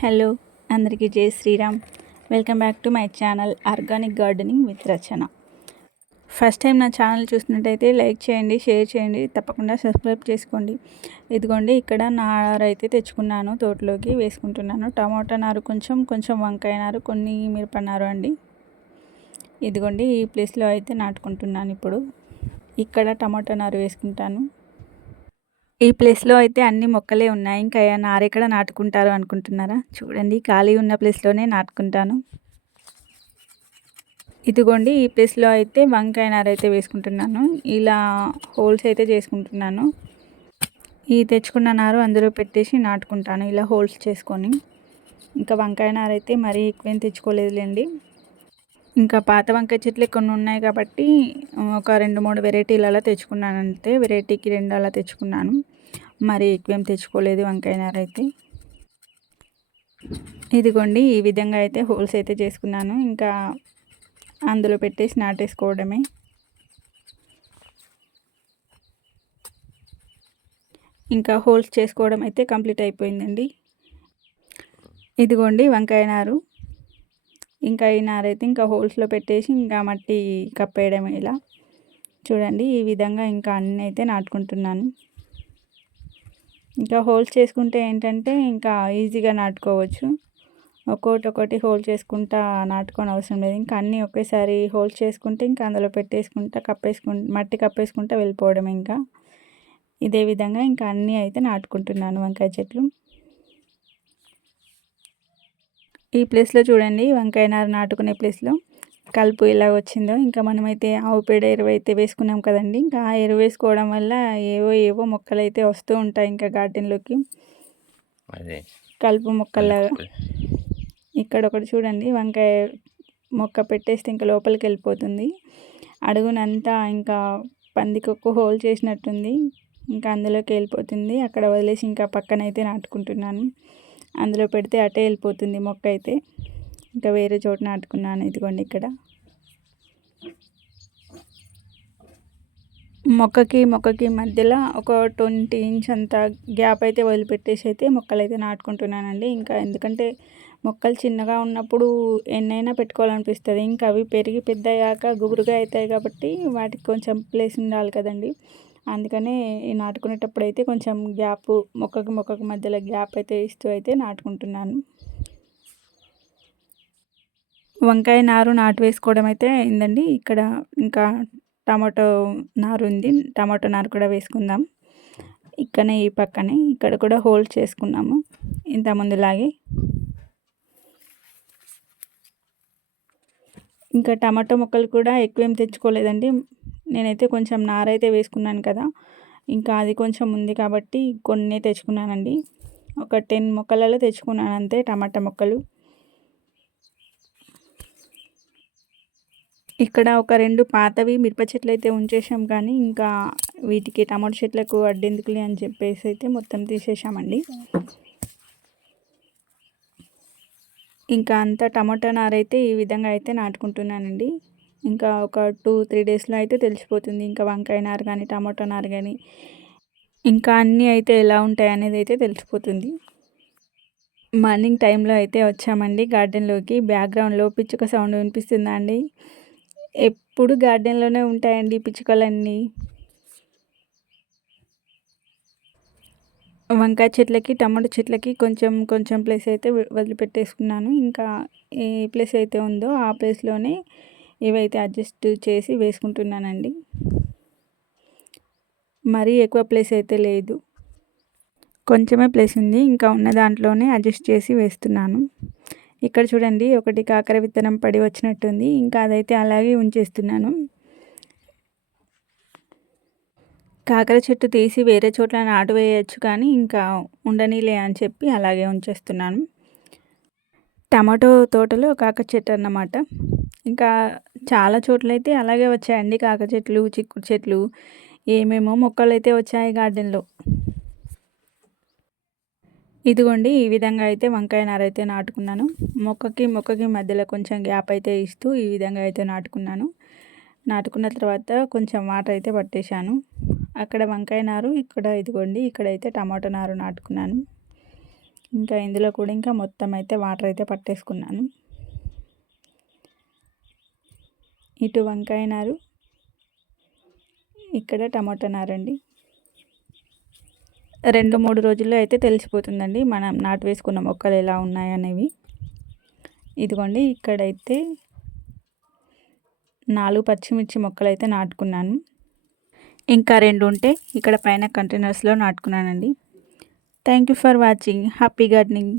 Hello అందరికీ Jai Sriram. Welcome back to my channel organic gardening with Rachana. First time నా channel చూసినట్టయితే like చేయండి share చేయండి తప్పకుండా సబ్స్క్రైబ్ చేసుకోండి. ఇదిగోండి ఇక్కడ నారు అయితే తెచ్చుకున్నాను తోటలోకి వేసుకుంటున్నాను. టమాటా నారు కొంచెం కొంచెం వంకాయ నారు కొన్ని మిరప నారు అండి. ఇదిగోండి ఈ ప్లేస్లో అయితే నాటుకుంటున్నాను ఇప్పుడు. ఇక్కడ టమాటా నారు వేసుకుంటాను. ఈ ప్లేస్లో అయితే అన్ని మొక్కలే ఉన్నాయి. ఇంకా నారెక్కడ నాటుకుంటారు అనుకుంటున్నారా? చూడండి ఖాళీ ఉన్న ప్లేస్లోనే నాటుకుంటాను. ఇదిగోండి ఈ ప్లేస్లో అయితే వంకాయ నార అయితే వేసుకుంటున్నాను. ఇలా హోల్స్ అయితే చేసుకుంటున్నాను. ఈ తెచ్చుకున్న నారు అందులో పెట్టేసి నాటుకుంటాను ఇలా హోల్స్ చేసుకొని. ఇంకా వంకాయ నార అయితే మరీ ఎక్కువేం తెచ్చుకోలేదులేండి. ఇంకా పాత వంకాయ చెట్లు కొన్ని ఉన్నాయి కాబట్టి ఒక రెండు మూడు వెరైటీలు అలా తెచ్చుకున్నాను అంతే వెరైటీకి రెండు అలా తెచ్చుకున్నాను. మరి ఎక్కువేం తెచ్చుకోలేదు వంకాయ నార అయితే. ఇదిగోండి ఈ విధంగా అయితే హోల్స్ అయితే చేసుకున్నాను. ఇంకా అందులో పెట్టేసి నాటేసుకోవడమే. ఇంకా హోల్స్ చేసుకోవడం అయితే కంప్లీట్ అయిపోయిందండి. ఇదిగోండి వంకాయ నారు. ఇంకా ఈ నారైతే ఇంకా హోల్స్లో పెట్టేసి ఇంకా మట్టి కప్పేయడం ఇలా. చూడండి ఈ విధంగా ఇంకా అన్నీ అయితే నాటుకుంటున్నాను. ఇంకా హోల్స్ చేసుకుంటే ఏంటంటే ఇంకా ఈజీగా నాటుకోవచ్చు. ఒక్కొక్కటి ఒకటి హోల్ చేసుకుంటా నాటుకొని అవసరం లేదు. ఇంకా అన్నీ ఒకేసారి హోల్స్ చేసుకుంటే ఇంకా అందులో పెట్టేసుకుంటా కప్పేసుకు మట్టి కప్పేసుకుంటా వెళ్ళిపోవడం ఇంకా. ఇదే విధంగా ఇంకా అన్నీ అయితే నాటుకుంటున్నాను వంకాయ చెట్లు. ఈ ప్లేస్లో చూడండి వంకాయ నారు నాటుకునే ప్లేస్లో కలుపు ఎలా వచ్చిందో. ఇంకా మనమైతే ఆవు పేడ ఎరువు అయితే వేసుకున్నాం కదండి. ఇంకా ఆ ఎరువు వేసుకోవడం వల్ల ఏవో ఏవో మొక్కలు అయితే వస్తూ ఉంటాయి ఇంకా గార్డెన్లోకి. కలుపు మొక్కల్లాగా ఇక్కడ ఒకటి చూడండి వంకాయ మొక్క పెట్టేస్తే ఇంకా లోపలికి వెళ్ళిపోతుంది అడుగునంతా ఇంకా పందికొక్కు హోల్ చేసినట్టుంది. ఇంకా అందులోకి వెళ్ళిపోతుంది. అక్కడ వదిలేసి ఇంకా పక్కనైతే నాటుకుంటున్నాను. అందులో పెడితే అటే వెళ్ళిపోతుంది మొక్క అయితే. ఇంకా వేరే చోట నాటుకున్నాను. ఇదిగోండి ఇక్కడ. మొక్కకి మొక్కకి మధ్యలో ఒక ట్వంటీ ఇంచ్ అంత గ్యాప్ అయితే వదిలిపెట్టేసి అయితే మొక్కలు అయితే నాటుకుంటున్నానండి. ఇంకా ఎందుకంటే మొక్కలు చిన్నగా ఉన్నప్పుడు ఎన్నైనా పెట్టుకోవాలనిపిస్తుంది. ఇంకా అవి పెరిగి పెద్ద అయ్యాక గుబురుగా అవుతాయి కాబట్టి వాటికి కొంచెం ప్లేస్ ఉండాలి కదండి. అందుకనే నాటుకునేటప్పుడు అయితే కొంచెం గ్యాప్ మొక్కకి మొక్కకి మధ్యలో గ్యాప్ అయితే ఇస్తూ అయితే నాటుకుంటున్నాను. వంకాయ నారు నాటు వేసుకోవడం అయితే అయిందండి. ఇక్కడ ఇంకా టమాటో నారు ఉంది. టమాటో నారు కూడా వేసుకుందాం. ఇక్కడనే ఈ పక్కనే ఇక్కడ కూడా హోల్డ్ చేసుకున్నాము. ఇంత ముందులాగే. ఇంకా టమాటో మొక్కలు కూడా ఎక్కువేం తెచ్చుకోలేదండి. నేనైతే కొంచెం నారైతే వేసుకున్నాను కదా. ఇంకా అది కొంచెం ఉంది కాబట్టి కొన్ని తెచ్చుకున్నానండి. ఒక టెన్ మొక్కలలో తెచ్చుకున్నాను అంతే టమాటా మొక్కలు. ఇక్కడ ఒక రెండు పాతవి మిరప చెట్లు అయితే ఉంచేసాం కానీ ఇంకా వీటికి టమాటో చెట్లకు అడ్డెందుకులే అని చెప్పేసి అయితే మొత్తం తీసేసామండి ఇంకా అంతా టమాటా నారైతే ఈ విధంగా అయితే నాటుకుంటున్నానండి. ఇంకా ఒక టూ త్రీ డేస్లో అయితే తెలిసిపోతుంది. ఇంకా వంకాయ నారు కానీ టమాటో నారు కానీ ఇంకా అన్నీ అయితే ఎలా ఉంటాయి అనేది అయితే తెలిసిపోతుంది. మార్నింగ్ టైంలో అయితే వచ్చామండి గార్డెన్లోకి. బ్యాక్గ్రౌండ్లో పిచ్చుక సౌండ్ వినిపిస్తుందా అండి? ఎప్పుడు గార్డెన్లోనే ఉంటాయండి పిచ్చుకలన్నీ. వంకాయ చెట్లకి టమాటో చెట్లకి కొంచెం కొంచెం ప్లేస్ అయితే వదిలిపెట్టేసుకున్నాను. ఇంకా ఏ ప్లేస్ అయితే ఉందో ఆ ప్లేస్లోనే ఇవైతే అడ్జస్ట్ చేసి వేసుకుంటున్నానండి. మరీ ఎక్కువ ప్లేస్ అయితే లేదు. కొంచెమే ప్లేస్ ఉంది. ఇంకా ఉన్న దాంట్లోనే అడ్జస్ట్ చేసి వేస్తున్నాను. ఇక్కడ చూడండి ఒకటి కాకర విత్తనం పడి వచ్చినట్టుంది. ఇంకా అదైతే అలాగే ఉంచేస్తున్నాను. కాకర చెట్టు తీసి వేరే చోట్ల నాటు వేయచ్చు కానీ ఇంకా ఉండనీలే అని చెప్పి అలాగే ఉంచేస్తున్నాను. టమాటో తోటలో కాక చెట్టు అన్నమాట. ఇంకా చాలా చోట్లయితే అలాగే వచ్చాయండి కాక చెట్లు చిక్కుడు చెట్లు ఏమేమో మొక్కలు అయితే వచ్చాయి గార్డెన్లో. ఇదిగోండి ఈ విధంగా అయితే వంకాయ నార అయితే నాటుకున్నాను. మొక్కకి మొక్కకి మధ్యలో కొంచెం గ్యాప్ అయితే ఇస్తూ ఈ విధంగా అయితే నాటుకున్నాను. నాటుకున్న తర్వాత కొంచెం వాటర్ అయితే పట్టేశాను. అక్కడ వంకాయ నారు ఇక్కడ ఇదిగోండి ఇక్కడైతే టమాటో నారు నాటుకున్నాను. ఇంకా ఇందులో కూడా ఇంకా మొత్తం అయితే వాటర్ అయితే పట్టేసుకున్నాను. ఇటు వంకాయ నారు ఇక్కడ టమాటా నారండి. రెండు మూడు రోజుల్లో అయితే తెలిసిపోతుందండి మనం నాటు వేసుకున్న మొక్కలు ఎలా ఉన్నాయనేవి ఇదిగోండి ఇక్కడైతే నాలుగు పచ్చిమిర్చి మొక్కలు అయితే నాటుకున్నాను. ఇంకా రెండు ఉంటే ఇక్కడ పైన కంటైనర్స్లో నాటుకున్నానండి. Thank you for watching happy gardening